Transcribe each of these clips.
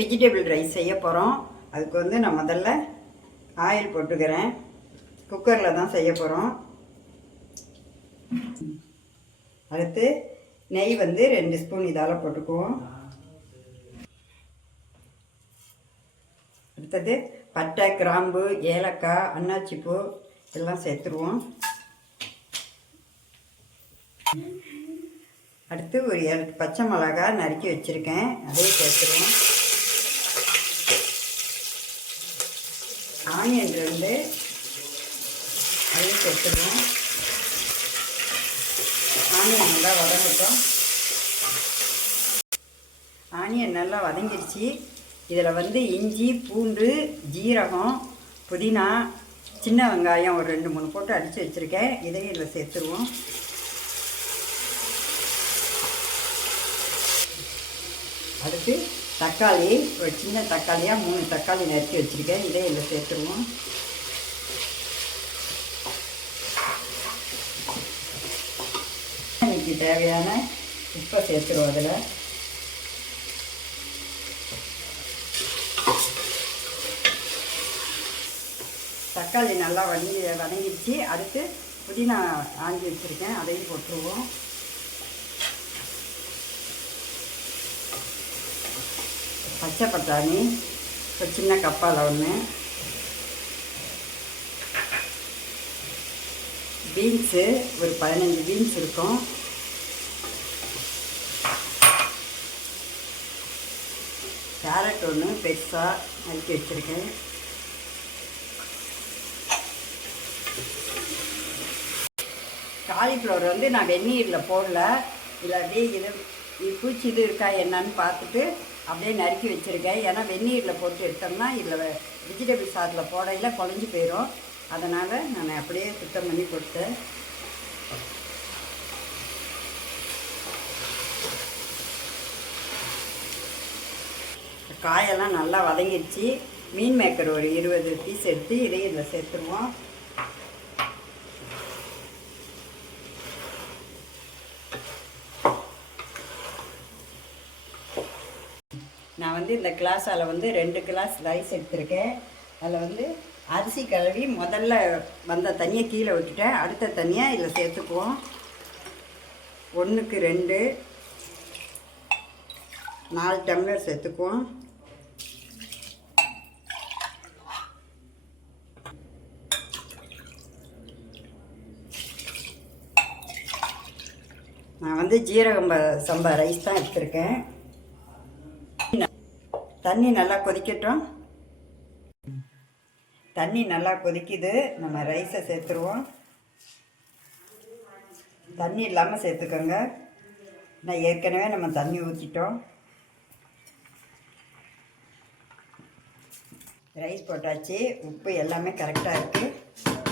Vegetable rice செய்ய போகிறோம். அதுக்கு வந்து நான் முதல்ல ஆயில் போட்டுக்கிறேன். குக்கரில் தான் செய்ய போகிறோம். அடுத்து நெய் வந்து 2 ஸ்பூன் இதால் போட்டுக்குவோம். அடுத்தது பட்டை, கிராம்பு, ஏலக்காய், அன்னாச்சிப்பூ எல்லாம் சேர்த்துருவோம். அடுத்து ஒரு 7 பச்சை மிளகா நறுக்கி வச்சுருக்கேன், அதையும் சேர்த்துருவோம். ஆனியன் 2 அதையும் சேர்த்துருவோம். ஆனியன் நல்லா வதங்கட்டும். ஆனியன் நல்லா வதங்கிடுச்சு. இதில் வந்து இஞ்சி, பூண்டு, ஜீரகம், புதினா, சின்ன வெங்காயம் ஒரு 2-3 போட்டு அடித்து வச்சுருக்கேன். இதையும் இதில் சேர்த்துருவோம். அடுத்து தக்காளி, ஒரு சின்ன தக்காளியாக 3 தக்காளி நறுக்கி வச்சுருக்கேன். இதே இதில் சேர்த்துருவோம். எனக்கு தேவையான உப்பை சேர்த்துருவோம். அதில் தக்காளி நல்லா வதங்கிடுச்சு. அடுத்து புதினா ஆஞ்சி வச்சுருக்கேன், அதையும் போட்டுருவோம். பச்சை பட்டாணி ஒரு சின்ன கப்பால் 1, பீன்ஸு ஒரு 15 பீன்ஸ் இருக்கும், கேரட் 1 பெருசாக நறுக்கி வச்சுருக்கேன். காலிஃப்ளவர் வந்து நான் வெந்நீரில் போடல, இல்லாட்டி பூச்சி இது இருக்கா என்னன்னு பார்த்துட்டு அப்படியே நறுக்கி வச்சுருக்கேன். ஏன்னா வெந்நீரில் போட்டு எடுத்தோம்னா இதில் வெஜிடபிள் சாதத்தில் போடையில் குழஞ்சி போயிடும். அதனால் நான் அப்படியே சுத்தம் பண்ணி கொடுத்தேன். காயெல்லாம் நல்லா வதங்கிடுச்சு. மீன் மேக்கர் ஒரு 20 பீஸ் எடுத்து இதையும் இதில் சேர்த்துருவோம். நான் வந்து இந்த கிளாஸால் வந்து 2 கிளாஸ் ரைஸ் எடுத்திருக்கேன். அதில் வந்து அரிசி கழுவி முதல்ல வந்த தண்ணியை கீழே விட்டுட்டேன். அடுத்த தண்ணியை இதில் சேர்த்துக்குவோம். 1க்கு 2 4 டம்ளர் சேர்த்துக்குவோம். நான் வந்து ஜீரக சம்பா ரைஸ் தான் எடுத்திருக்கேன். தண்ணி நல்லா கொதிக்கட்டும். தண்ணி நல்லா கொதிக்குது. நம்ம ரைஸை சேர்த்துருவோம். தண்ணி இல்லாமல் சேர்த்துக்கோங்க. நான் ஏற்கனவே நம்ம தண்ணி ஊற்றிட்டோம். ரைஸ் போட்டாச்சு. உப்பு எல்லாமே கரெக்டாக இருக்குது.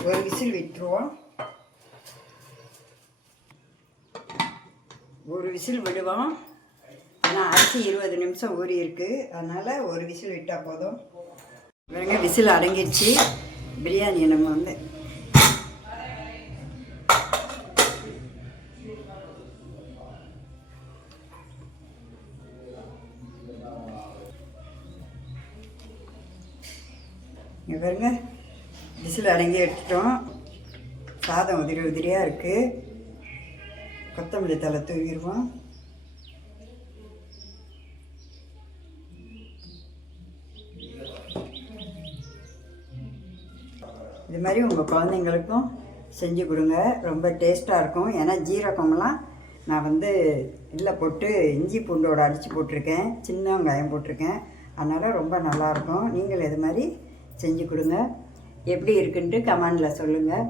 ஒரு விசில் விட்டுருவோம். ஒரு விசில் விடுவோம். ஆனால் அரிசி 20 நிமிஷம் ஊறி இருக்குது. அதனால் ஒரு விசில் விட்டால் போதும். வேங்க விசில் அடங்கிடுச்சு. பிரியாணி நம்ம வந்து இங்கே பாருங்க, விசில் அடங்கி எடுத்துட்டோம். சாதம் உதிரி உதிரியாக இருக்குது. கொத்தமல்லி தழை தூவிடுவோம். இது மாதிரி உங்கள் குழந்தைங்களுக்கும் செஞ்சு கொடுங்க. ரொம்ப டேஸ்ட்டாக இருக்கும். ஏன்னா ஜீரகம்லாம் நான் வந்து இல்லை போட்டு இஞ்சி பூண்டோட அடித்து போட்டிருக்கேன், சின்ன வெங்காயம் போட்டிருக்கேன். அதனால் ரொம்ப நல்லாயிருக்கும். நீங்கள் இது மாதிரி செஞ்சு கொடுங்க. எப்படி இருக்குன்ட்டு கமெண்டில் சொல்லுங்கள்.